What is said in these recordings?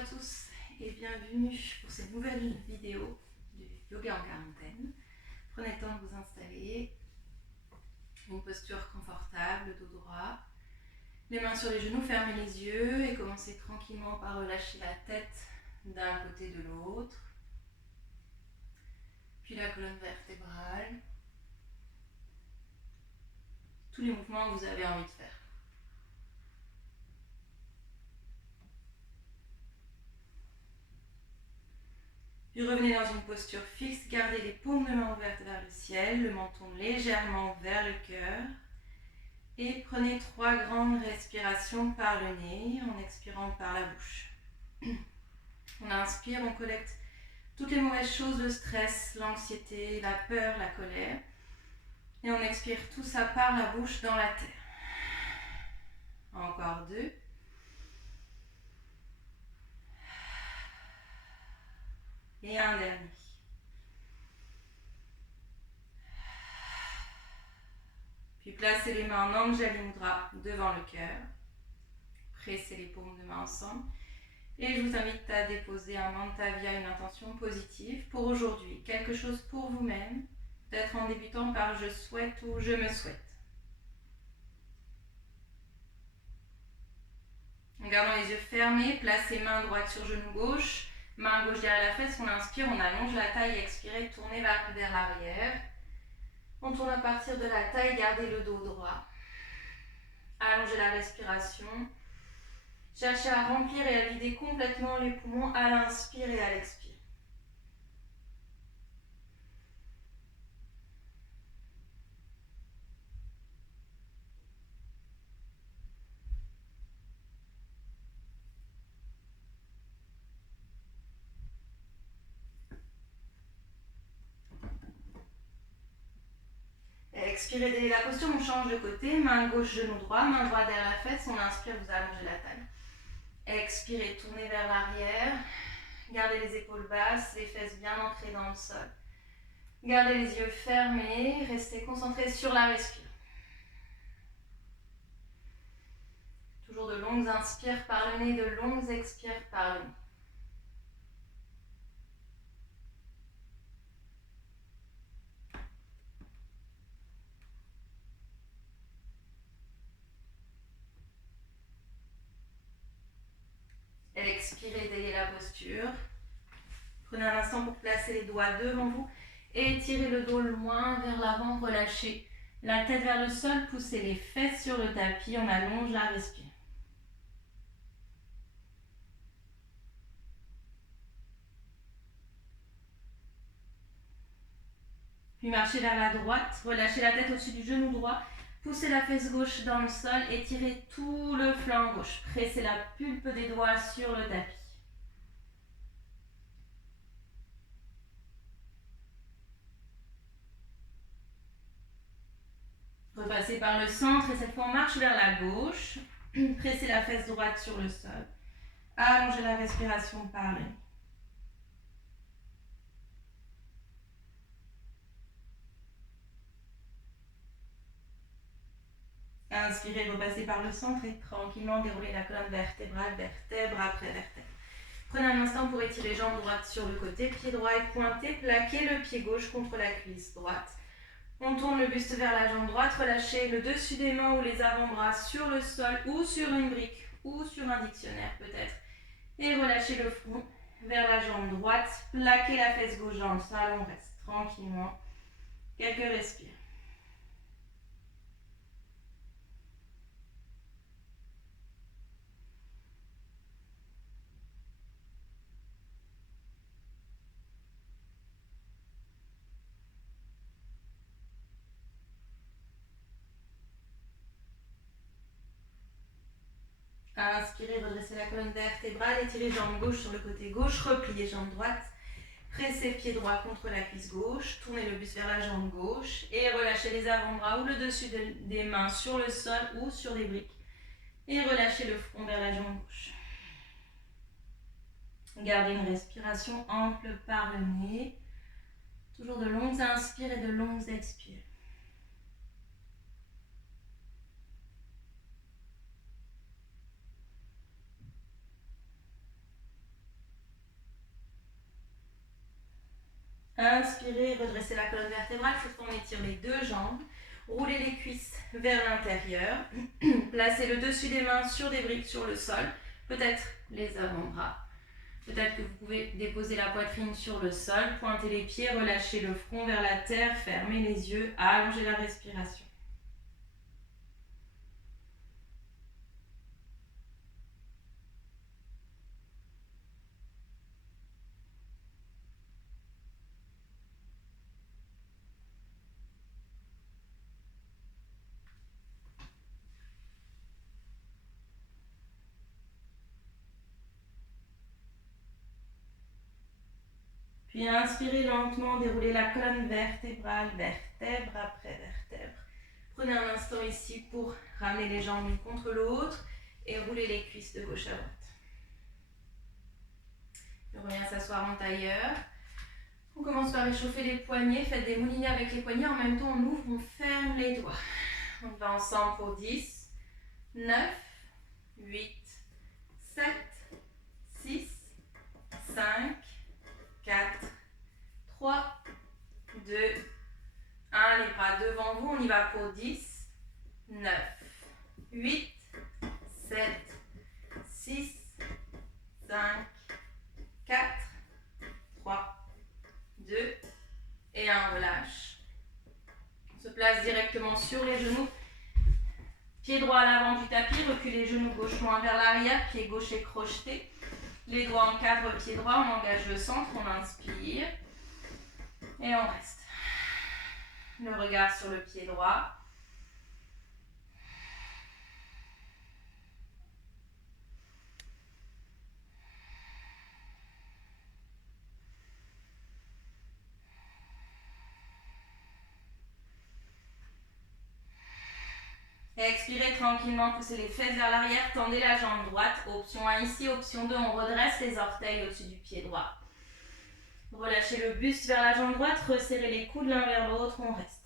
à tous et bienvenue pour cette nouvelle vidéo du yoga en quarantaine. Prenez le temps de vous installer, une posture confortable, dos droit, les mains sur les genoux, fermez les yeux et commencez tranquillement par relâcher la tête d'un côté de l'autre, puis la colonne vertébrale, tous les mouvements que vous avez envie de faire. Puis revenez dans une posture fixe, gardez les paumes de main ouvertes vers le ciel, le menton légèrement vers le cœur. Et prenez 3 grandes respirations par le nez en expirant par la bouche. On inspire, on collecte toutes les mauvaises choses, le stress, l'anxiété, la peur, la colère. Et on expire tout ça par la bouche dans la terre. Encore 2. Et un dernier. Puis placez les mains en Anjali Mudra devant le cœur. Pressez les paumes de main ensemble. Et je vous invite à déposer un mantavia, une intention positive pour aujourd'hui. Quelque chose pour vous-même, peut-être en débutant par je souhaite ou je me souhaite. En gardant les yeux fermés, placez main droite sur genou gauche, main gauche derrière la fesse. On inspire, on allonge la taille, expirez, tournez vers l'arrière. On tourne à partir de la taille, gardez le dos droit. Allongez la respiration. Cherchez à remplir et à vider complètement les poumons à l'inspire et à l'expire. Expirez, déliez la posture, on change de côté. Main gauche, genou droit, main droite derrière la fesse. On inspire, vous allongez la taille. Expirez, tournez vers l'arrière. Gardez les épaules basses, les fesses bien ancrées dans le sol. Gardez les yeux fermés, restez concentrés sur la respiration. Toujours de longues inspires par le nez, de longues expires par le nez. Expirez, déliez la posture. Prenez un instant pour placer les doigts devant vous et étirez le dos loin vers l'avant, relâchez la tête vers le sol, poussez les fesses sur le tapis, on allonge la respiration. Puis marchez vers la droite, relâchez la tête au-dessus du genou droit, poussez la fesse gauche dans le sol, étirez tout le flanc gauche, pressez la pulpe des doigts sur le tapis. Repassez par le centre et cette fois on marche vers la gauche. Pressez la fesse droite sur le sol. Allongez la respiration par le nez. Inspirez, repassez par le centre et tranquillement déroulez la colonne vertébrale, vertèbre après vertèbre. Prenez un instant pour étirer les jambes droites sur le côté, pied droit est pointé, plaquez le pied gauche contre la cuisse droite. On tourne le buste vers la jambe droite, relâchez le dessus des mains ou les avant-bras sur le sol ou sur une brique ou sur un dictionnaire peut-être. Et relâchez le front vers la jambe droite, plaquez la fesse gauche dans le sol, on reste tranquillement. Quelques respires. Inspirez, redressez la colonne vertébrale, étirez jambe gauche sur le côté gauche, repliez jambe droite, pressez pied droit contre la cuisse gauche, tournez le buste vers la jambe gauche et relâchez les avant-bras ou le dessus des mains sur le sol ou sur des briques. Et relâchez le front vers la jambe gauche. Gardez une respiration ample par le nez. Toujours de longues inspires et de longues expires. Inspirez, redressez la colonne vertébrale, il faut qu'on étire les deux jambes. Roulez les cuisses vers l'intérieur. Placez le dessus des mains sur des briques sur le sol. Peut-être les avant-bras. Peut-être que vous pouvez déposer la poitrine sur le sol, pointer les pieds, relâcher le front vers la terre, fermer les yeux, allonger la respiration. Puis inspirez lentement, déroulez la colonne vertébrale, vertèbre après vertèbre. Prenez un instant ici pour ramener les jambes l'une contre l'autre et rouler les cuisses de gauche à droite. On revient s'asseoir en tailleur. On commence par réchauffer les poignets, faites des moulinets avec les poignets, en même temps on ouvre, on ferme les doigts. On va ensemble pour 10, 9, 8, 7, 6, 5, 4, 3, 2, 1, les bras devant vous, on y va pour 10, 9, 8, 7, 6, 5, 4, 3, 2 et 1, relâche. On se place directement sur les genoux. Pied droit à l'avant du tapis, reculez genoux gauche loin vers l'arrière, pied gauche est crocheté. Les doigts encadrent pied droit, on engage le centre, on inspire et on reste. Le regard sur le pied droit. Et expirez tranquillement, poussez les fesses vers l'arrière, tendez la jambe droite. Option 1 ici, option 2, on redresse les orteils au-dessus du pied droit. Relâchez le buste vers la jambe droite, resserrez les coudes l'un vers l'autre, on reste.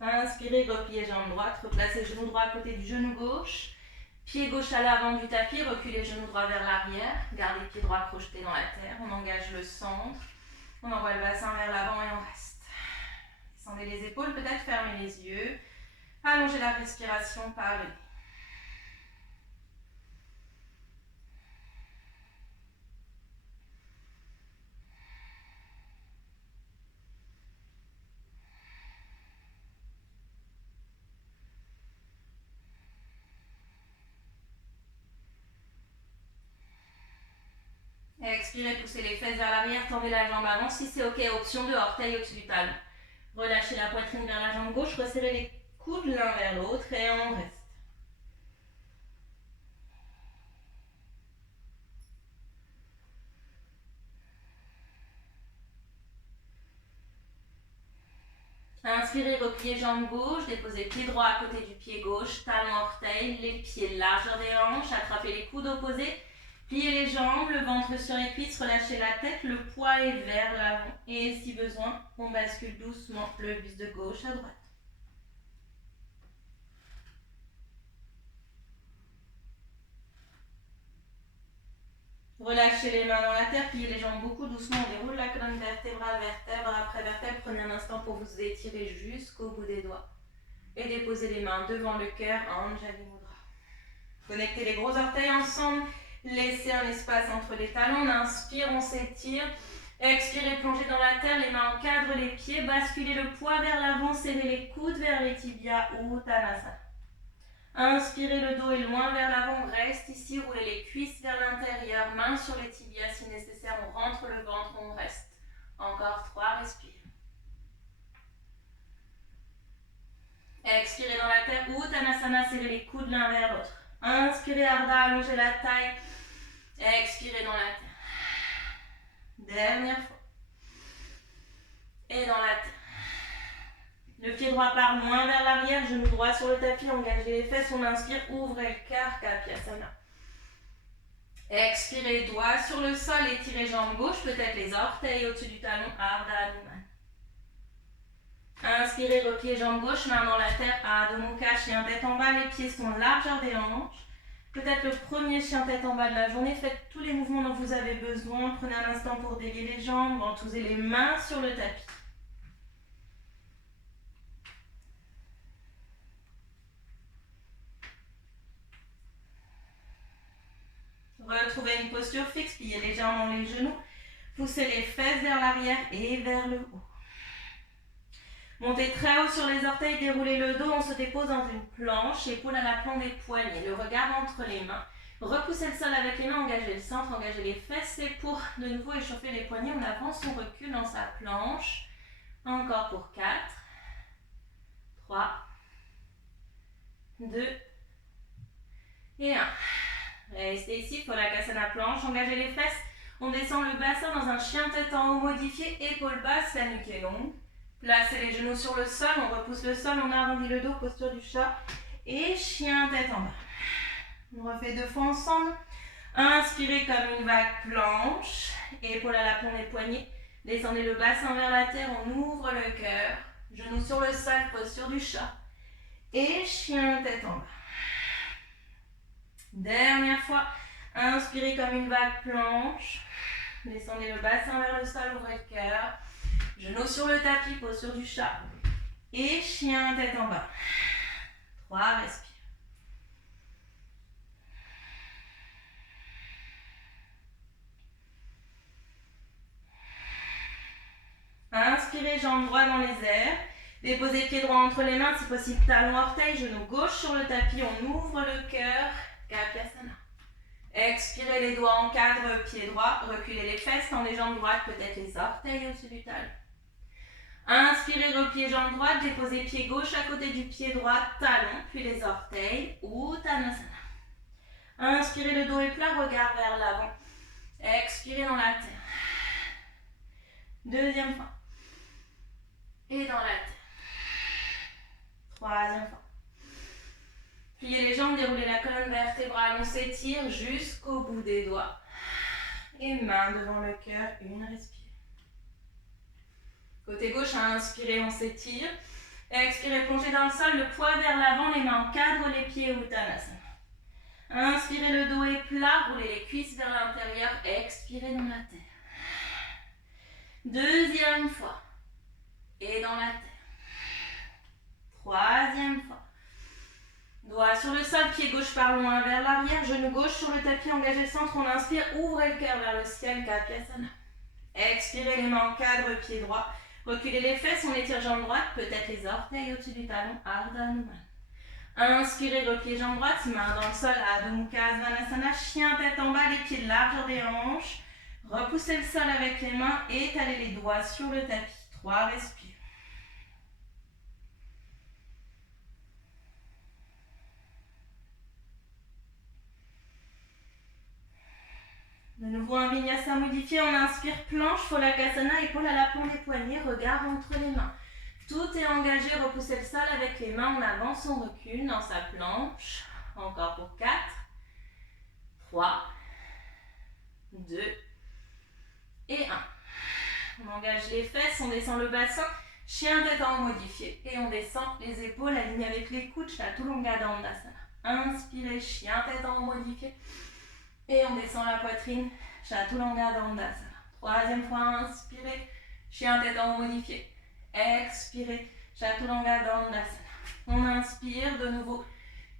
Inspirez, repliez jambe droite, replacez genou droit à côté du genou gauche. Pied gauche à l'avant du tapis, reculez genou droit vers l'arrière. Gardez pied droit crocheté dans la terre. On engage le centre. On envoie le bassin vers l'avant et on reste. Descendez les épaules, peut-être fermez les yeux. Allongez la respiration par le nez. Et expirez, poussez les fesses vers l'arrière, tendez la jambe avant. Si c'est ok, option 2, orteil au-dessus du talon. Relâchez la poitrine vers la jambe gauche, resserrez les coudes l'un vers l'autre et on reste. Inspirez, repliez jambe gauche, déposez pied droit à côté du pied gauche, talon orteil, les pieds largeur des hanches, attrapez les coudes opposés. Pliez les jambes, le ventre sur les cuisses, relâchez la tête, le poids est vers l'avant. Et si besoin, on bascule doucement le buste de gauche à droite. Relâchez les mains dans la terre, pliez les jambes beaucoup doucement, on déroule la colonne vertébrale, vertèbre après vertèbre. Prenez un instant pour vous étirer jusqu'au bout des doigts. Et déposez les mains devant le cœur, Anjali Mudra. Connectez les gros orteils ensemble. Laissez un espace entre les talons, on inspire, on s'étire. Expirez, plongez dans la terre, les mains encadrent les pieds, basculez le poids vers l'avant, serrez les coudes vers les tibias, Uttanasana. Inspirez, le dos est loin vers l'avant, on reste ici, roulez les cuisses vers l'intérieur, mains sur les tibias si nécessaire, on rentre le ventre, on reste. Encore 3, respire. Expirez dans la terre, Uttanasana, serrez les coudes l'un vers l'autre. Inspirez, Ardha, allongez la taille. Expirez dans la terre. Dernière fois. Et dans la terre. Le pied droit part loin vers l'arrière, genou droit sur le tapis, engagez les fesses, on inspire, ouvrez le cœur, Kapiasana. Expirez, doigts sur le sol, étirez jambe gauche, peut-être les orteils au-dessus du talon, Ardha Hanuman. Inspirez, repliez jambe gauche, main dans la terre, Adho Mukha, chien tête en bas, les pieds sont largeur des hanches. Peut-être le premier chien tête en bas de la journée, faites tous les mouvements dont vous avez besoin. Prenez un instant pour délier les jambes, ventousez les mains sur le tapis. Retrouvez une posture fixe, pliez légèrement les genoux, poussez les fesses vers l'arrière et vers le haut. Montez très haut sur les orteils, déroulez le dos, on se dépose dans une planche, épaule à la plante des poignets, le regard entre les mains. Repoussez le sol avec les mains, engagez le centre, engagez les fesses, et pour de nouveau échauffer les poignets, on avance, on recule dans sa planche. Encore pour 4, 3, 2 et 1. Restez ici, Phalakasana planche, engagez les fesses, on descend le bassin dans un chien tête en haut modifié, épaules basses, la nuque est longue. Placez les genoux sur le sol, on repousse le sol, on arrondit le dos, posture du chat et chien tête en bas. On refait 2 fois ensemble. Inspirez comme une vague planche, épaule à l'aplomb des poignets. Descendez le bassin vers la terre, on ouvre le cœur. Genoux sur le sol, posture du chat et chien tête en bas. Dernière fois, inspirez comme une vague planche. Descendez le bassin vers le sol, ouvrez le cœur. Genoux sur le tapis, posture du chat. Et chien tête en bas. 3, respire. Inspirez, jambes droites dans les airs. Déposez pieds droits entre les mains, si possible talons orteils, genoux gauche sur le tapis, on ouvre le cœur. Kapiasana. Expirez, les doigts encadrent, pied droit, reculez les fesses, dans les jambes droites, peut-être les orteils au-dessus du talon. Inspirez, repliez jambes droites, déposez pied gauche à côté du pied droit, talon, puis les orteils, Uttanasana. Inspirez, le dos est plat, regard vers l'avant. Expirez dans la terre. Deuxième fois. Et dans la terre. Troisième fois. Pliez les jambes, déroulez la colonne vertébrale, on s'étire jusqu'au bout des doigts. Et main devant le cœur, une respire. Côté gauche, inspirez, on s'étire. Expirez, plongez dans le sol, le poids vers l'avant, les mains encadrent les pieds, Uttanasana. Inspirez, le dos est plat, roulez les cuisses vers l'intérieur, expirez dans la terre. Deuxième fois. Et dans la terre. Troisième fois. Doigts sur le sol, pied gauche par loin vers l'arrière, genou gauche sur le tapis, engagez le centre, on inspire, ouvrez le cœur vers le ciel, Kapiasana. Expirez, les mains encadrent, pied droit. Reculez les fesses, on étire jambes droites, peut-être les orteils au-dessus du talon, Ardha Hanuman. Inspirez, repliez jambes droites, main dans le sol, Adho Mukha Svanasana, chien tête en bas, les pieds largeur des hanches. Repoussez le sol avec les mains, étalez les doigts sur le tapis. 3, respire. De nouveau un vinyasa modifié, on inspire planche, Phalakasana, épaule à l'aplomb des poignets, regard entre les mains. Tout est engagé, repoussez le sol avec les mains, on avance, on recule dans sa planche. Encore pour 4, 3, 2 et 1. On engage les fesses, on descend le bassin, chien tête en haut modifié. Et on descend les épaules alignées avec les coudes, Chaturanga Dandasana. Inspirez, chien tête en haut modifié. Et on descend la poitrine, Chaturanga Dandasana. Troisième fois, inspirez, chien tête en haut modifié. Expirez, Chaturanga Dandasana. On inspire de nouveau,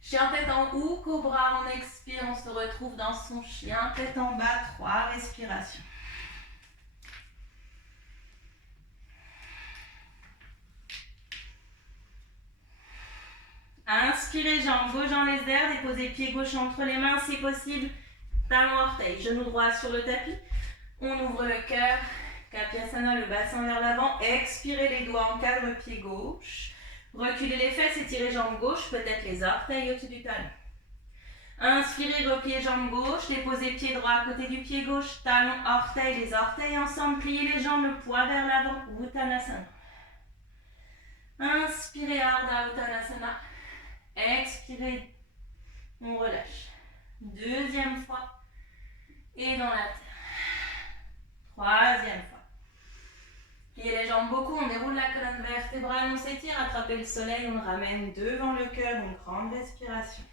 chien tête en haut, cobra, on expire, on se retrouve dans son chien tête en bas, 3 respirations. Inspirez, jambes gauche dans les airs, déposez pied gauche entre les mains si possible. Talon orteil, genou droit sur le tapis. On ouvre le cœur, Kapiasana, le bassin vers l'avant. Expirez, les doigts encadrent pied gauche. Reculez les fesses, étirez jambes gauche, peut-être les orteils au-dessus du talon. Inspirez, repliez jambes gauche, déposez pied droit à côté du pied gauche. Talon, orteil, les orteils ensemble. Pliez les jambes, le poids vers l'avant. Uttanasana. Inspirez, Ardha Uttanasana. Expirez, on relâche. Deuxième fois. Et dans la terre. Troisième fois. Pliez les jambes beaucoup, on déroule la colonne vertébrale, on s'étire, attrapez le soleil, on le ramène devant le cœur, une grande respiration.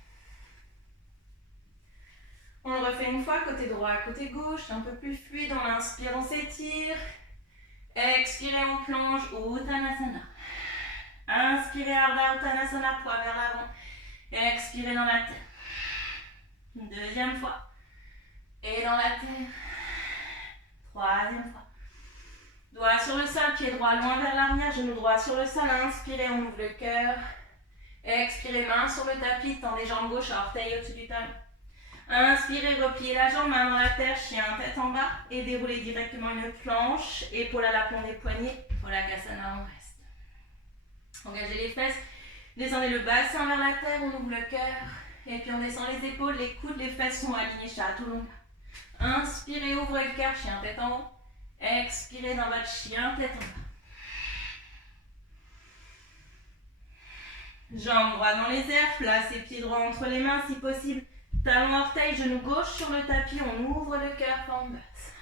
On le refait une fois, côté droit, côté gauche, un peu plus fluide, on inspire, on s'étire. Expirez, on plonge, Uttanasana. Inspirez, Ardha Uttanasana, poids vers l'avant. Expirez dans la terre. Deuxième fois. Et dans la terre. Troisième fois. Doigt sur le sol, pied droit loin vers l'arrière, genou droit sur le sol. Inspirez, on ouvre le cœur. Expirez, main sur le tapis, tendez jambes gauche, orteil au-dessus du talon. Inspirez, repliez la jambe, main dans la terre, chien tête en bas. Et déroulez directement une planche, épaule à l'aplomb des poignets. Volakasana, on reste. Engagez les fesses, descendez le bassin vers la terre, on ouvre le cœur. Et puis on descend les épaules, les coudes, les fesses sont alignés, chaturanga. Inspirez, ouvrez le cœur, chien tête en haut. Expirez dans votre chien tête en bas. Jambes droites dans les airs, placez pieds droits entre les mains si possible. Talon orteil, genou gauche sur le tapis, on ouvre le cœur, forme basse.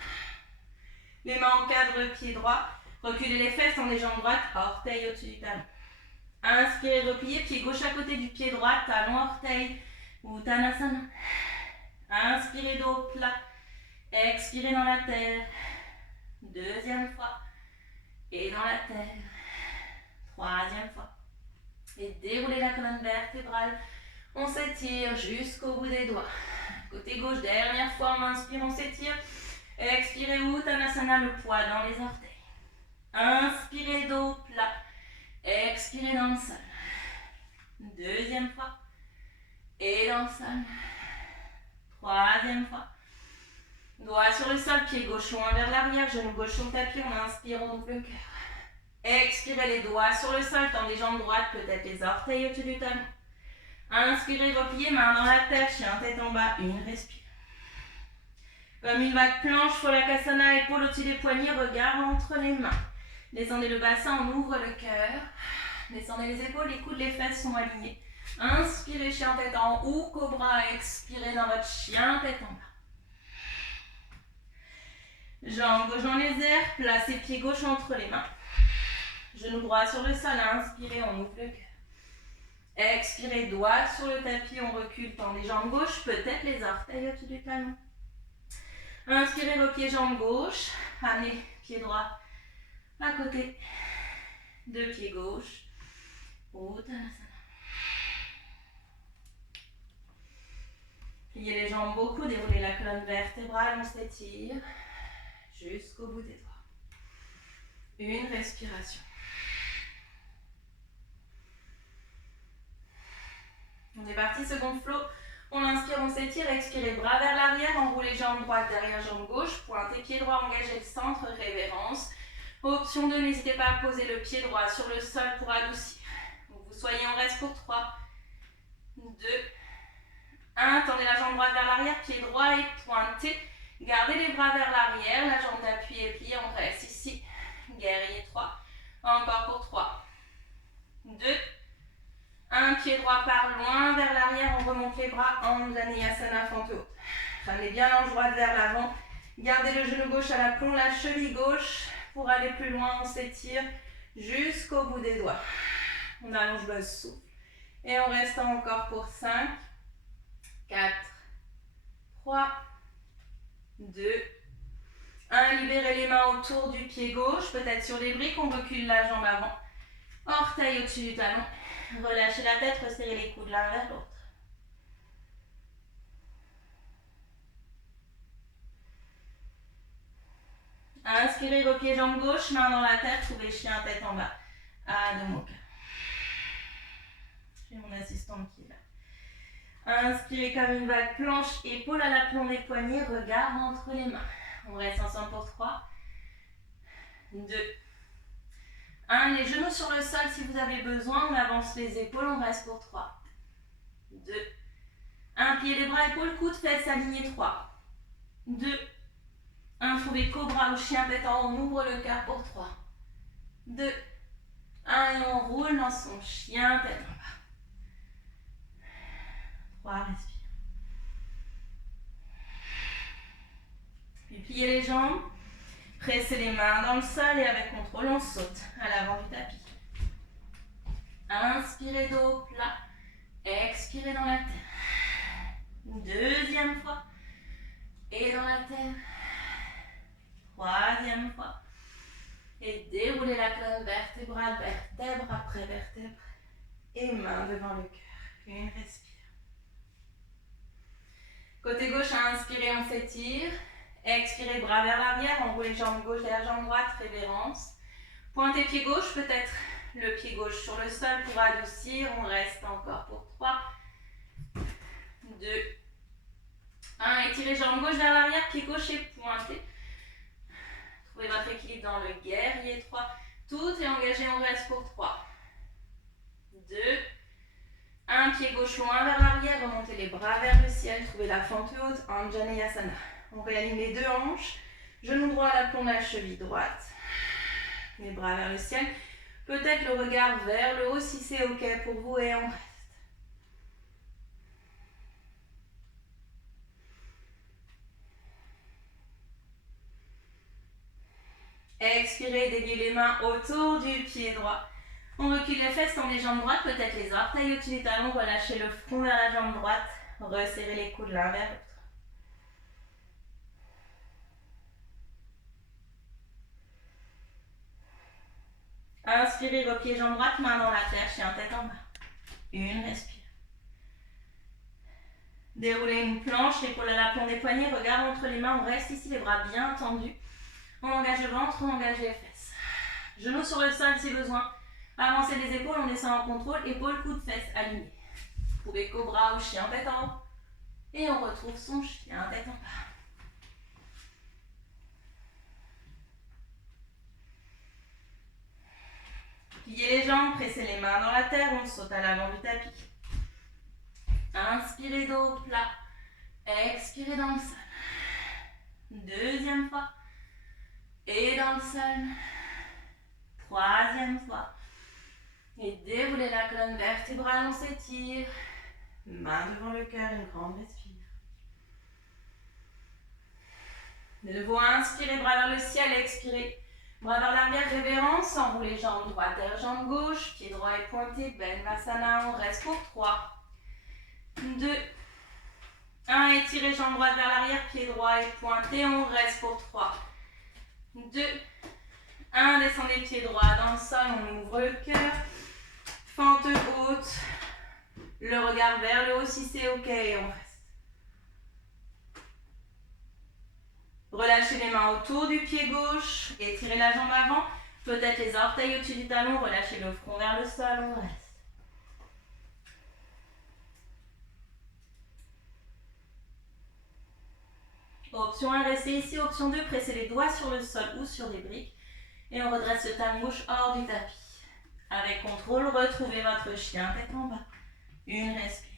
Les mains encadrent pied droit, reculez les fesses, tendez jambes droites, orteil au-dessus du talon. Inspirez, repliez, pied gauche à côté du pied droit, talon orteil, Uttanasana. Inspirez, dos plat, expirez dans la terre. Deuxième fois, et dans la terre. Troisième fois. Et déroulez la colonne vertébrale. On s'étire jusqu'au bout des doigts. Côté gauche, dernière fois, on inspire, on s'étire. Expirez, Uttanasana, le poids dans les orteils. Inspirez, dos plat. Expirez dans le sol. Deuxième fois. Et dans le sol. Troisième fois. Doigt sur le sol, pied gauche loin vers l'arrière, genou gauche sur le tapis, on inspire, on ouvre le cœur. Expirez les doigts sur le sol, tendez les jambes droites, peut-être les orteils au-dessus du talon. Inspirez, repliez, main dans la terre, chien tête en bas, une respire. Comme une vague planche, Volakasana, épaule au-dessus des poignets, regard entre les mains. Descendez le bassin, on ouvre le cœur. Descendez les épaules, les coudes, les fesses sont alignés. Inspirez, chien tête en haut, cobra, expirez dans votre chien tête en bas. Jambes gauche dans les airs, placez pied gauche entre les mains. Genou droit sur le sol, inspirez, on ouvre le cœur. Expirez, doigt sur le tapis, on recule, tendez jambes gauche, peut-être les orteils au-dessus du talon. Inspirez, repliez jambe gauche, amenez pied droit à côté de pied gauche. Uttanasana. Pliez les jambes beaucoup, déroulez la colonne vertébrale, on s'étire jusqu'au bout des doigts. Une respiration. On est parti, second flow. On inspire, on s'étire, expirez, bras vers l'arrière, enroulez jambes droite derrière jambe gauche, pointez pied droit, engagez le centre, révérence. Option 2, n'hésitez pas à poser le pied droit sur le sol pour adoucir. Donc vous soyez en reste pour 3, 2, 1. Tendez la jambe droite vers l'arrière, pied droit et pointez. Gardez les bras vers l'arrière, la jambe d'appui est pliée, on reste ici. Guerrier 3. Encore pour 3, 2, 1. Pied droit part loin vers l'arrière, on remonte les bras en Dhanayasana, fente haute. Ramenez bien l'ange droite vers l'avant. Gardez le genou gauche à l'aplomb, la cheville gauche. Pour aller plus loin, on s'étire jusqu'au bout des doigts. On allonge le souffle. Et on reste encore pour 5, 4, 3, 2, 1. Libérez les mains autour du pied gauche, peut-être sur les briques, on recule la jambe avant. Orteil au-dessus du talon. Relâchez la tête, resserrez les coudes l'un vers l'autre. Inspirez, repliez jambe gauche, main dans la terre, trouvez chien tête en bas. Adho Mukha. J'ai mon assistante qui est là. Inspirez comme une vague planche, épaule à l'aplomb des poignets, regard entre les mains. On reste ensemble pour 3, 2, 1. Les genoux sur le sol si vous avez besoin, on avance les épaules, on reste pour 3, 2, 1. Pliez les bras, épaules, coudes, fesses alignés, 3, 2, 1. Trouvez cobra ou chien tête en haut, on ouvre le cœur pour 3, 2, 1. Et on roule dans son chien tête en bas. 3, respire. Puis pliez les jambes. Pressez les mains dans le sol et avec contrôle, on saute à l'avant du tapis. Inspirez dos plat. Expirez dans la terre. Deuxième fois. Et dans la terre. Troisième fois. Et déroulez la colonne vertébrale, vertèbre après vertèbre. Et main devant le cœur. Une respire. Côté gauche, inspirez, on s'étire. Expirez, bras vers l'arrière, on roule les jambes gauche derrière jambe droite, révérence. Pointez pied gauche, peut-être le pied gauche sur le sol pour adoucir. On reste encore pour 3, 2, 1. Étirez jambe gauche vers l'arrière, pied gauche est pointé. Trouvez votre équilibre dans le guerrier 3. Tout est engagé, on reste pour 3, 2, 1. Pied gauche loin vers l'arrière, remontez les bras vers le ciel. Trouvez la fente haute, Anjaneyasana. On réaligne les deux hanches, genou droit à l'aplomb de la cheville droite. Les bras vers le ciel. Peut-être le regard vers le haut si c'est ok pour vous et on reste. Expirez, déliez les mains autour du pied droit. On recule les fesses, tendez les jambes droites, peut-être les orteils au-dessus du talon, relâchez le front vers la jambe droite, resserrez les coudes l'un vers l'autre. Inspirez, repliez jambe droite, main dans la terre, chien tête en bas. Une respire. Déroulez une planche, l'épaule à l'aplomb des poignets, regard entre les mains, on reste ici, les bras bien tendus. On engage le ventre, on engage les fesses. Genoux sur le sol si besoin. Avancez les épaules, on descend en contrôle, épaules, coudes, fesses alignés. Vous pouvez cobra ou chien tête en haut. Et on retrouve son chien tête en bas. Pliez les jambes, pressez les mains dans la terre, on saute à l'avant du tapis. Inspirez dos plat, expirez dans le sol. Deuxième fois. Et dans le sol. Troisième fois. Et déroulez la colonne vertébrale, on s'étire. Main devant le cœur, une grande respire. De nouveau, inspirez, bras vers le ciel, expirez. Bras vers l'arrière, révérence, enroulez jambes droite derrière jambe gauche, pied droit est pointé, Benvasana, on reste pour 3, 2, 1, étirez jambe droite vers l'arrière, pied droit est pointé, on reste pour 3, 2, 1, descendez pied droit dans le sol, on ouvre le cœur, fente haute, le regard vers le haut si c'est ok, on reste. Relâchez les mains autour du pied gauche, étirez la jambe avant, peut-être les orteils au-dessus du talon, relâchez le front vers le sol, on reste. Option 1, restez ici. Option 2, pressez les doigts sur le sol ou sur des briques et on redresse le talon gauche hors du tapis. Avec contrôle, retrouvez votre chien tête en bas. Une respire.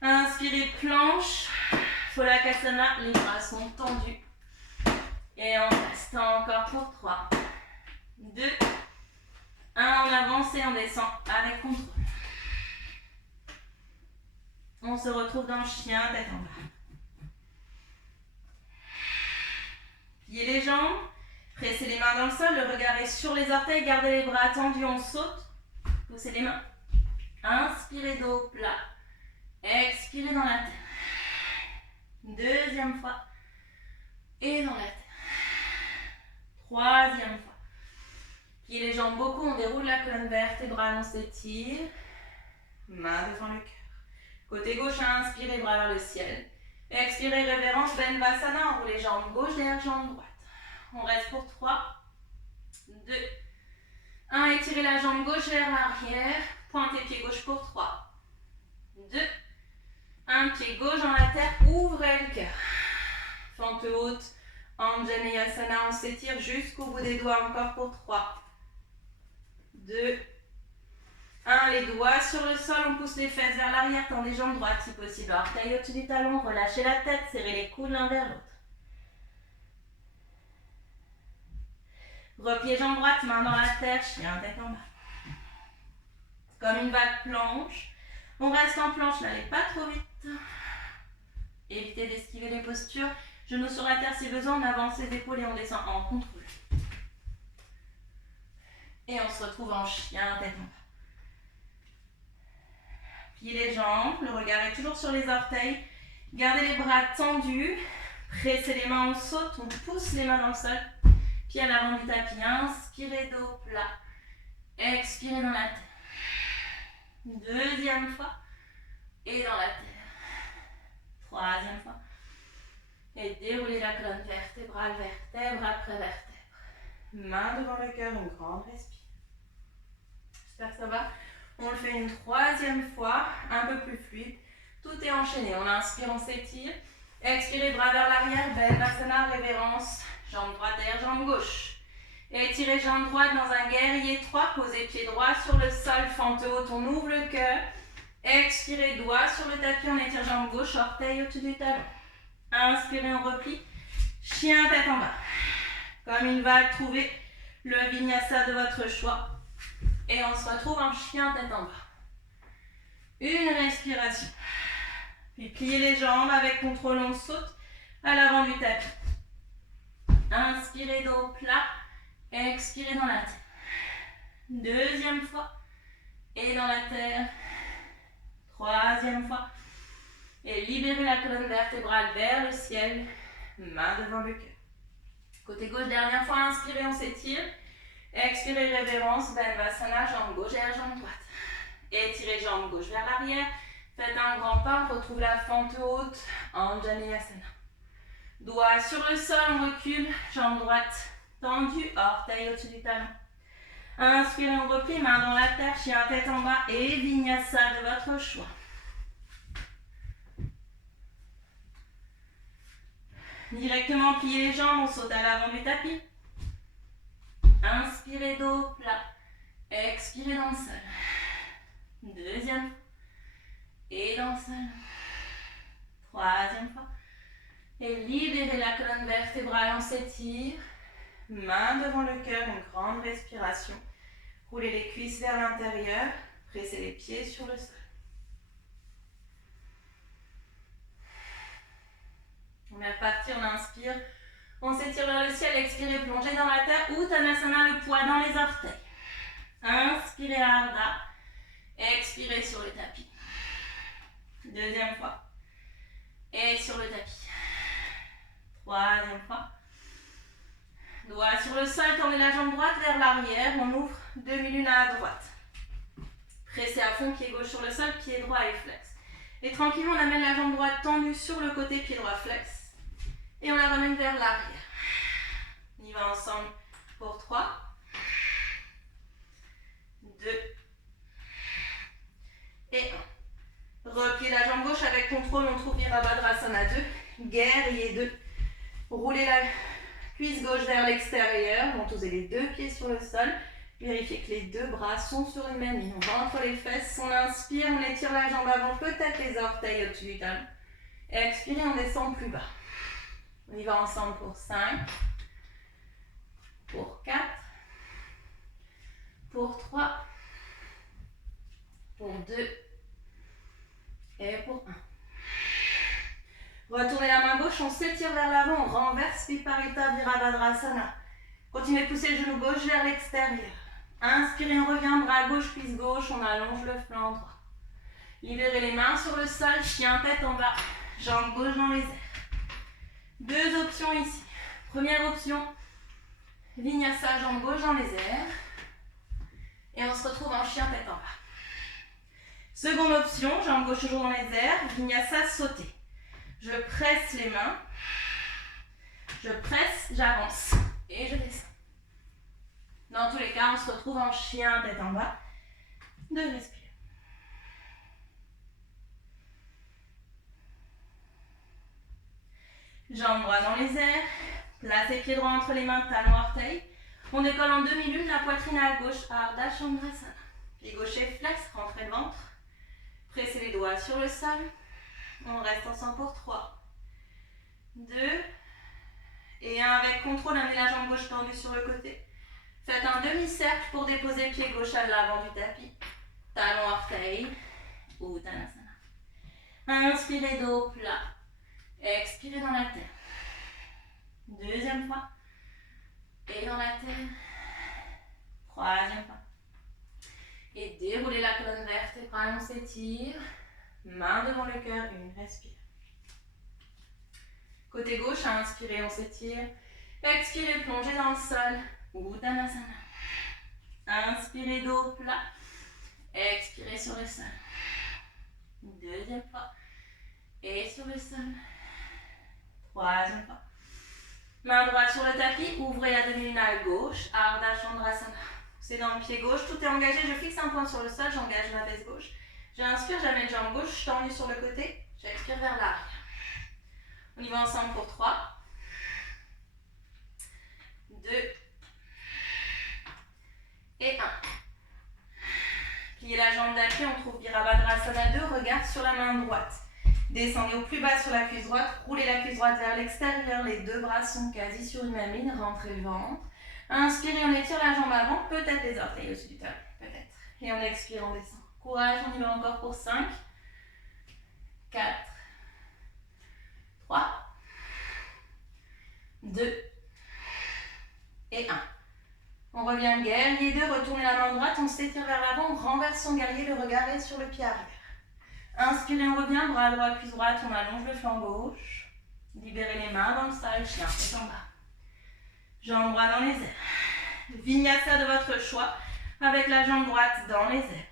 Inspirez, planche. Pholakasana, les bras sont tendus. Et on reste encore pour 3, 2, 1, on avance et on descend avec contrôle. On se retrouve dans le chien, tête en bas. Pliez les jambes, pressez les mains dans le sol, le regard est sur les orteils, gardez les bras tendus, on saute. Poussez les mains. Inspirez dos plat. Expirez dans la terre. Deuxième fois. Et dans la terre. Troisième fois. Pliez les jambes beaucoup, on déroule la colonne vertébrale, on s'étire. Main devant le cœur. Côté gauche, inspirez, bras vers le ciel. Expirez, révérence, Benvasana, on roule les jambes gauche derrière jambe droite. On reste pour 3, 2, 1, étirez la jambe gauche vers l'arrière. Pointez pied gauche pour 3, 2, 1, pied gauche dans la terre, ouvrez le cœur. Fente haute, Anjaneyasana, on s'étire jusqu'au bout des doigts, encore pour 3, 2, 1, les doigts sur le sol, on pousse les fesses vers l'arrière, tendez les jambes droites si possible, orteil au-dessus du talon, relâchez la tête, serrez les coudes l'un vers l'autre. Repliez jambe droite, main dans la terre, chien tête en bas. Comme une vague planche. On reste en planche, n'allez pas trop vite. Évitez d'esquiver les postures. Genoux sur la terre si besoin, on avance les épaules et on descend en contrôle. Et on se retrouve en chien, tête en bas. Pliez les jambes, le regard est toujours sur les orteils. Gardez les bras tendus. Pressez les mains, on saute, on pousse les mains dans le sol. Pied à l'avant du tapis. Inspirez, dos plat. Expirez dans la terre. Deuxième fois. Et dans la terre. Troisième fois. Et déroulez la colonne vertébrale, vertèbre après vertèbre. Main devant le cœur, une grande respiration. J'espère que ça va. On le fait une troisième fois, un peu plus fluide. Tout est enchaîné. On inspire, on s'étire. Expirez, bras vers l'arrière, Bellevasana, révérence. Jambe droite derrière, jambe gauche. Étirez jambe droite dans un guerrier 3. Posez pied droit sur le sol, fente haute. On ouvre le cœur. Expirez, doigt sur le tapis. On étire jambe gauche, orteil au-dessus du talon. Inspirez, on replie. Chien, tête en bas. Comme une vague, trouvez le vinyasa de votre choix. Et on se retrouve en chien, tête en bas. Une respiration. Puis pliez les jambes avec contrôle, on saute à l'avant du tapis. Inspirez, dos plat. Expirez dans la terre. Deuxième fois. Et dans la terre. Troisième fois. Et libérez la colonne vertébrale vers le ciel. Main devant le cœur. Côté gauche, dernière fois. Inspirez, on s'étire. Expirez, révérence. Bellevasana, jambe gauche et jambe droite. Étirez jambe gauche vers l'arrière. Faites un grand pas, on retrouve la fente haute, Anjaneyasana. Doigt sur le sol, on recule, jambe droite tendue, orteil au-dessus du talon. Inspirez, on replie, main dans la terre, chien tête en bas et vinyasa de votre choix. Directement pliez les jambes, on saute à l'avant du tapis. Inspirez, dos plat. Expirez dans le sol. Deuxième fois. Et dans le sol. Troisième fois. Et libérez la colonne vertébrale, on s'étire. Main devant le cœur, une grande respiration. Roulez les cuisses vers l'intérieur. Pressez les pieds sur le sol. On est reparti, on inspire. On s'étire vers le ciel, expirez, plongez dans la terre. Uttanasana, le poids dans les orteils. Inspirez, Ardha. Expirez sur le tapis. Deuxième fois. Et sur le tapis. Troisième fois. Doigt sur le sol, tournez la jambe droite vers l'arrière. On ouvre demi-lune à droite. Pressez à fond, pied gauche sur le sol, pied droit et flex. Et tranquillement, on amène la jambe droite tendue sur le côté, pied droit flex. Et on la ramène vers l'arrière. On y va ensemble pour 3, 2 et 1. Repliez la jambe gauche avec contrôle, on trouve Virabhadrasana 2, guerrier 2. Roulez la cuisse gauche vers l'extérieur, ventousez les deux pieds sur le sol. Vérifiez que les deux bras sont sur une même ligne. On rentre les fesses, on inspire, on étire la jambe avant, peut-être les orteils au-dessus du talon. Expirez, on descend plus bas. On y va ensemble pour 5, pour 4, pour 3, pour 2 et pour 1. Retournez la main gauche, on s'étire vers l'avant, on renverse Viparita Virabhadrasana. Continuez de pousser le genou gauche vers l'extérieur. Inspirez, on revient, bras gauche, cuisse gauche, on allonge le flanc droit. Libérez les mains sur le sol, chien tête en bas, jambe gauche dans les airs. Deux options ici. Première option, vinyasa, jambe gauche dans les airs. Et on se retrouve en chien tête en bas. Seconde option, jambe gauche toujours dans les airs, vinyasa, sauter. Je presse les mains, je presse, j'avance et je descends. Dans tous les cas, on se retrouve en chien tête en bas. De respirer. Jambes droites dans les airs, placez pieds droits entre les mains, talons orteils. On décolle en demi-lune, la poitrine à gauche, Ardha Chandrasana. Pied gauche et flex, rentrez le ventre. Pressez les doigts sur le sol. On reste ensemble pour 3, 2 et 1. Avec contrôle, amenez la jambe gauche tendue sur le côté. Faites un demi-cercle pour déposer pied gauche à l'avant du tapis. Talon orteil, Uttanasana. Inspirez, dos plat. Expirez dans la terre. Deuxième fois. Et dans la terre. Troisième fois. Et déroulez la colonne vertébrale, on s'étire. Main devant le cœur, une respire. Côté gauche, inspirez, on s'étire. Expirez, plongez dans le sol. Uttanasana. Inspirez, dos plat. Expirez sur le sol. Deuxième fois. Et sur le sol. Troisième fois. Main droite sur le tapis. Ouvrez la demi-lunale gauche. Ardha Chandrasana. C'est dans le pied gauche. Tout est engagé. Je fixe un point sur le sol. J'engage ma fesse gauche. J'inspire, j'amène jambe gauche tendue sur le côté. J'expire vers l'arrière. On y va ensemble pour 3. 2. Et 1. Pliez la jambe d'appui, on trouve Virabhadrasana 2, regard sur la main droite. Descendez au plus bas sur la cuisse droite, roulez la cuisse droite vers l'extérieur, les deux bras sont quasi sur une même ligne, rentrez le ventre. Inspirez, on étire la jambe avant, peut-être les orteils au-dessus du talon, peut-être. Et on expire, on descend. Courage, on y va encore pour 5, 4, 3, 2 et 1. On revient guerrier 2, retournez la main droite, on s'étire vers l'avant, on renverse son guerrier, le regard est sur le pied arrière. Inspirez, on revient, bras droit, cuisse droite, on allonge le flanc gauche. Libérez les mains dans le sol, chien tête en bas. Jambes bras dans les airs. Vinyasa de votre choix, avec la jambe droite dans les airs.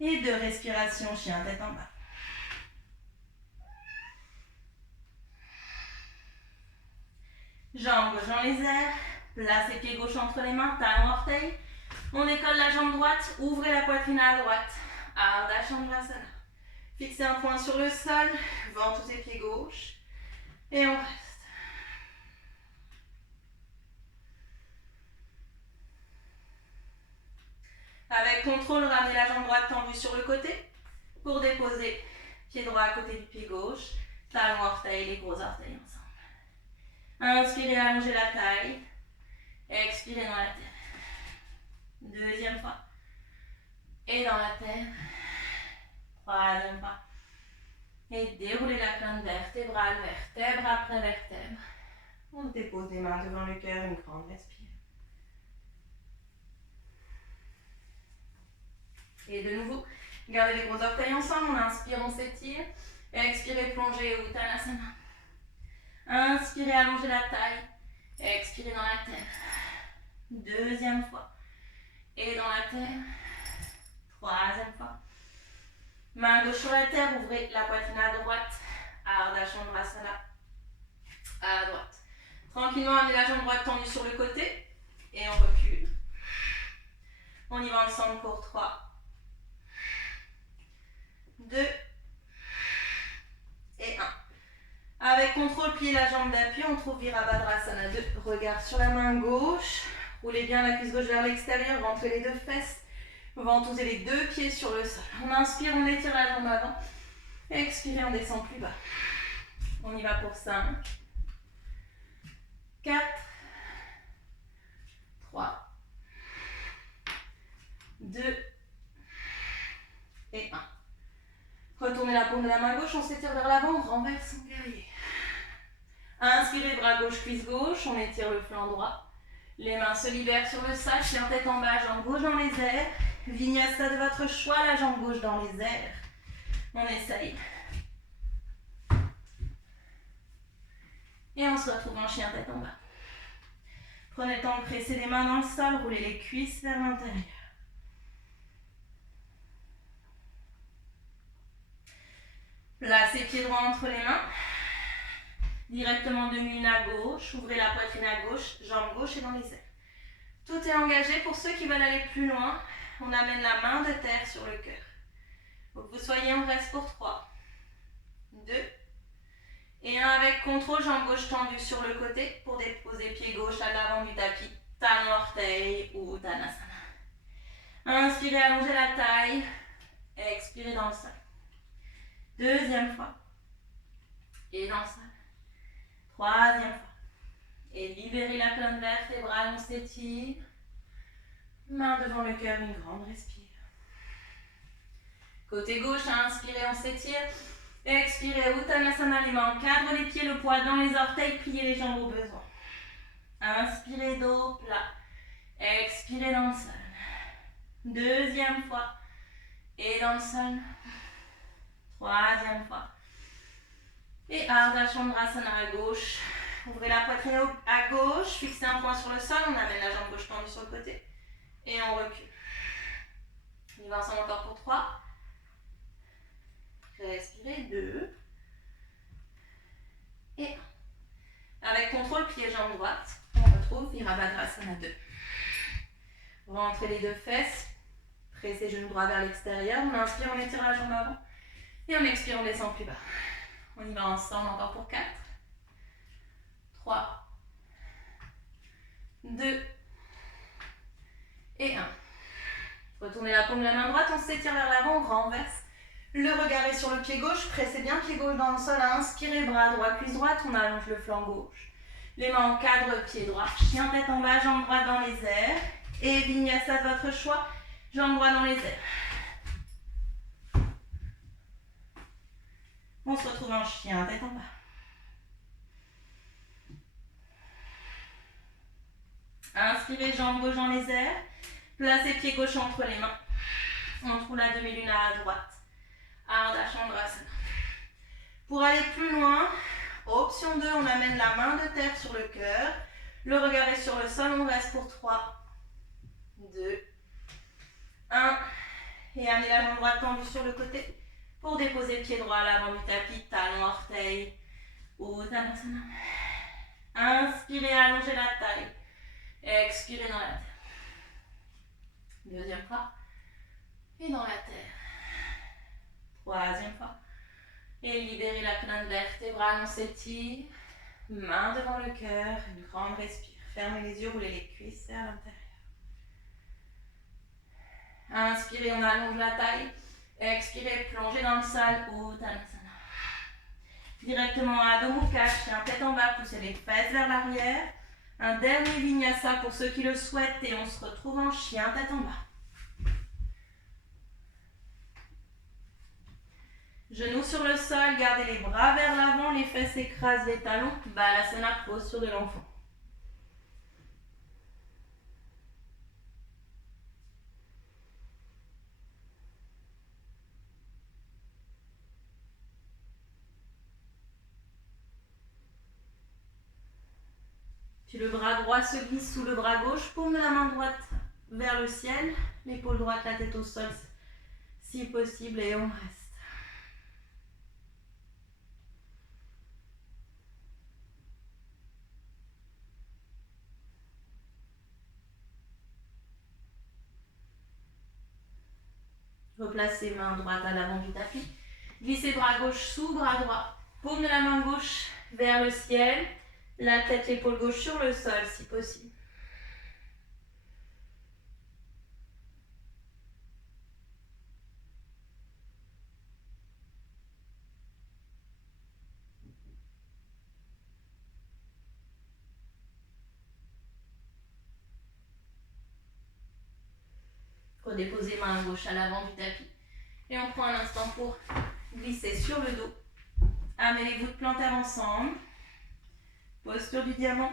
Et 2 respirations, chien tête en bas. Jambe gauche dans les airs. Placez pied gauche entre les mains, talon orteil. On décolle la jambe droite, ouvrez la poitrine à droite. Ardha Chandrasana. Fixez un point sur le sol, ventre tous ses pieds gauche. Et on reste. Avec contrôle, ramenez la jambe droite tendue sur le côté pour déposer pied droit à côté du pied gauche, talon orteil, les gros orteils ensemble. Inspirez, allongez la taille. Expirez dans la terre. Deuxième fois. Et dans la terre. Troisième fois. Et déroulez la colonne vertébrale, vertèbre après vertèbre. On dépose les mains devant le cœur, une grande respire. Et de nouveau, gardez les gros orteils ensemble. On inspire, on s'étire. Expirez, plongez, Uttanasana. Inspirez, allongez la taille. Expirez dans la terre. Deuxième fois. Et dans la terre. Troisième fois. Main gauche sur la terre, ouvrez la poitrine à droite. Ardha Chandrasana. À droite. Tranquillement, amenez la jambe droite tendue sur le côté. Et on recule. On y va ensemble pour 3. 2. Et 1. Avec contrôle, pliez la jambe d'appui, on trouve Virabhadrasana 2. Regard sur la main gauche. Roulez bien la cuisse gauche vers l'extérieur, rentrez les 2 fesses. Ventosez les 2 pieds sur le sol. On inspire, on étire la jambe avant. Expirez, on descend plus bas. On y va pour 5, 4, 3, 2 et 1. Retournez la paume de la main gauche, on s'étire vers l'avant, on renverse son guerrier. Inspirez, bras gauche, cuisse gauche, on étire le flanc droit. Les mains se libèrent sur le sol, chien tête en bas, jambe gauche dans les airs. Vinyasa de votre choix, la jambe gauche dans les airs. On essaye. Et on se retrouve en chien tête en bas. Prenez le temps de presser les mains dans le sol, roulez les cuisses vers l'intérieur. Placez pied droit entre les mains. Directement demi-lune à gauche, ouvrez la poitrine à gauche, jambe gauche et dans les airs. Tout est engagé. Pour ceux qui veulent aller plus loin, on amène la main de terre sur le cœur. Faut que vous soyez, on reste pour 3, 2 et 1 avec contrôle, jambe gauche tendue sur le côté pour déposer pied gauche à l'avant du tapis, talon orteil ou Uttanasana. Inspirez, allongez la taille, expirez dans le sol. Deuxième fois. Et dans le sol. Troisième fois. Et libérez la colonne vertébrale, on s'étire. Main devant le cœur, une grande respire. Côté gauche, inspirez, on s'étire. Expirez, Uttanasana, les mains encadrent les pieds, le poids dans les orteils, pliez les jambes au besoin. Inspirez, dos plat. Expirez dans le sol. Deuxième fois. Et dans le sol. Troisième fois. Et Ardha Chandrasana à gauche. Ouvrez la poitrine à gauche, fixez un point sur le sol, on amène la jambe gauche tendue sur le côté. Et on recule. On y va ensemble encore pour 3. Respirez, 2. Et 1. Avec contrôle, pliez jambe droite. On retrouve Virabhadrasana 2. Rentrez les 2 fesses. Pressez genou droit vers l'extérieur. On inspire, on étire la jambe avant. Et on expire, on descend plus bas. On y va ensemble encore pour 4. 3. 2. Et 1. Retournez la paume de la main droite, on s'étire vers l'avant, on renverse. Le regard est sur le pied gauche, pressez bien pied gauche dans le sol, inspirez, bras droit, cuisse droite, on allonge le flanc gauche. Les mains encadrent, pied droit, chien tête en bas, jambe droite dans les airs. Et vinyasa de votre choix, jambe droite dans les airs. On se retrouve en chien tête en bas. Inspirez, jambe gauche dans les airs. Placez pied gauche entre les mains. On trouve la demi-lune à droite. Ardha Chandrasana. Pour aller plus loin, option 2, on amène la main de terre sur le cœur. Le regard est sur le sol, on reste pour 3, 2, 1. Et amenez la jambe droite tendue sur le côté pour déposer pied droit à l'avant du tapis, talon, orteil. Uttanasana. Inspirez, allongez la taille. Expirez dans la terre. Deuxième fois. Et dans la terre. Troisième fois. Et libérez la colonne vertébrale, on s'étire. Main devant le cœur, une grande respire. Fermez les yeux, roulez les cuisses vers l'intérieur. Inspirez, on allonge la taille. Expirez, plongez dans le sol. Uttanasana. Directement à Adho Mukha, chien tête en bas, poussez les fesses vers l'arrière. Un dernier vinyasa pour ceux qui le souhaitent et on se retrouve en chien tête en bas. Genoux sur le sol, gardez les bras vers l'avant, les fesses écrasent les talons. Balasana, posture de l'enfant. Puis le bras droit se glisse sous le bras gauche, paume de la main droite vers le ciel, l'épaule droite, la tête au sol si possible et on reste. Replacez main droite à l'avant du tapis. Glissez bras gauche sous bras droit. Paume de la main gauche vers le ciel. La tête, l'épaule gauche sur le sol si possible. Redéposez main gauche à l'avant du tapis. Et on prend un instant pour glisser sur le dos. Amenez les voûtes plantaires ensemble. Posture du diamant.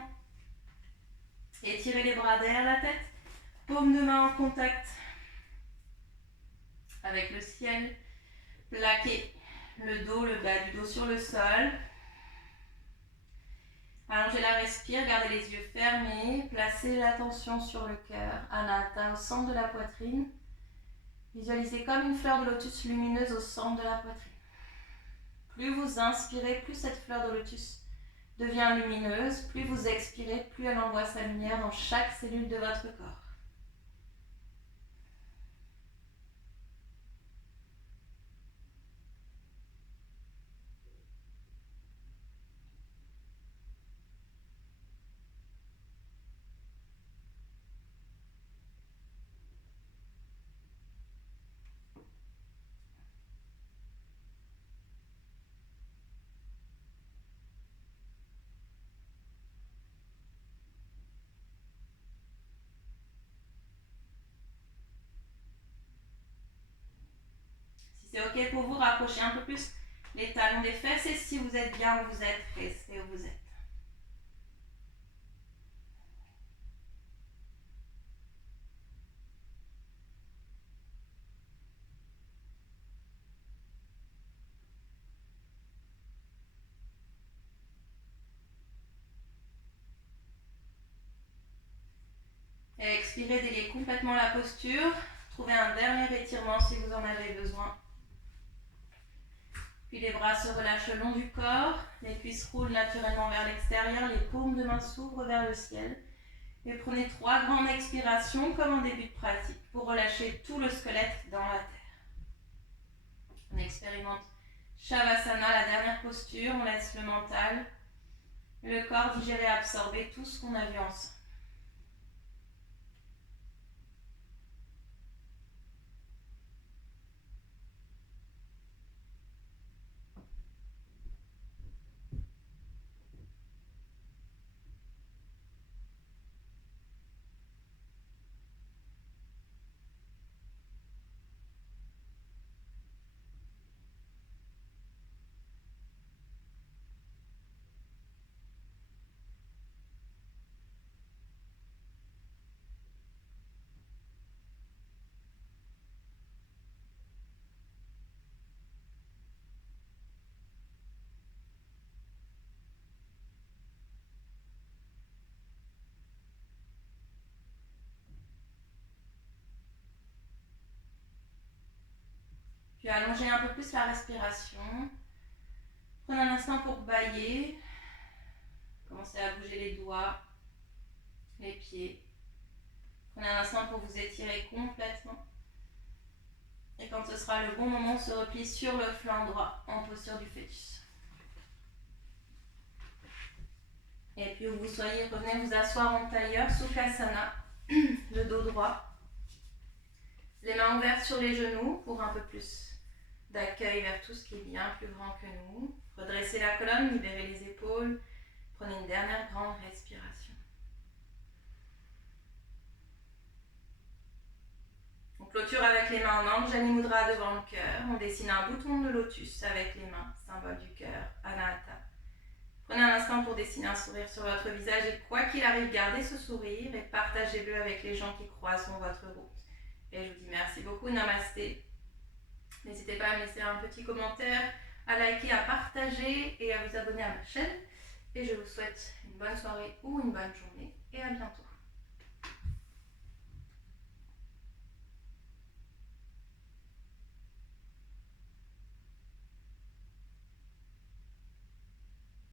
Étirez les bras derrière la tête. Paume de main en contact avec le ciel. Plaquez le dos, le bas du dos sur le sol. Allongez la respire, gardez les yeux fermés. Placez l'attention sur le cœur, Anatta, au centre de la poitrine. Visualisez comme une fleur de lotus lumineuse au centre de la poitrine. Plus vous inspirez, plus cette fleur de lotus devient lumineuse. Plus vous expirez, plus elle envoie sa lumière dans chaque cellule de votre corps. c'est ok pour vous, rapprochez un peu plus les talons des fesses et si vous êtes bien où vous êtes, restez où vous êtes. Et expirez, déliez complètement la posture. Trouvez un dernier étirement si vous en avez besoin. Puis les bras se relâchent le long du corps, les cuisses roulent naturellement vers l'extérieur, les paumes de main s'ouvrent vers le ciel. Et prenez 3 grandes expirations comme en début de pratique pour relâcher tout le squelette dans la terre. On expérimente Shavasana, la dernière posture, on laisse le mental, le corps digérer, absorber tout ce qu'on a vu ensemble. Puis allongez un peu plus la respiration. Prenez un instant pour bâiller. Commencez à bouger les doigts, les pieds. Prenez un instant pour vous étirer complètement. Et quand ce sera le bon moment, on se replie sur le flanc droit en posture du fœtus. Et puis où vous soyez, revenez vous asseoir en tailleur, Sukhasana, le dos droit. Les mains ouvertes sur les genoux pour un peu plus d'accueil vers tout ce qui est bien plus grand que nous. Redressez la colonne, libérez les épaules. Prenez une dernière grande respiration. On clôture avec les mains en angle, Jani Mudra devant le cœur. On dessine un bouton de lotus avec les mains, symbole du cœur, Anahata. Prenez un instant pour dessiner un sourire sur votre visage et quoi qu'il arrive, gardez ce sourire et partagez-le avec les gens qui croiseront votre route. Et je vous dis merci beaucoup, Namasté. N'hésitez pas à me laisser un petit commentaire, à liker, à partager et à vous abonner à ma chaîne. Et je vous souhaite une bonne soirée ou une bonne journée et à bientôt.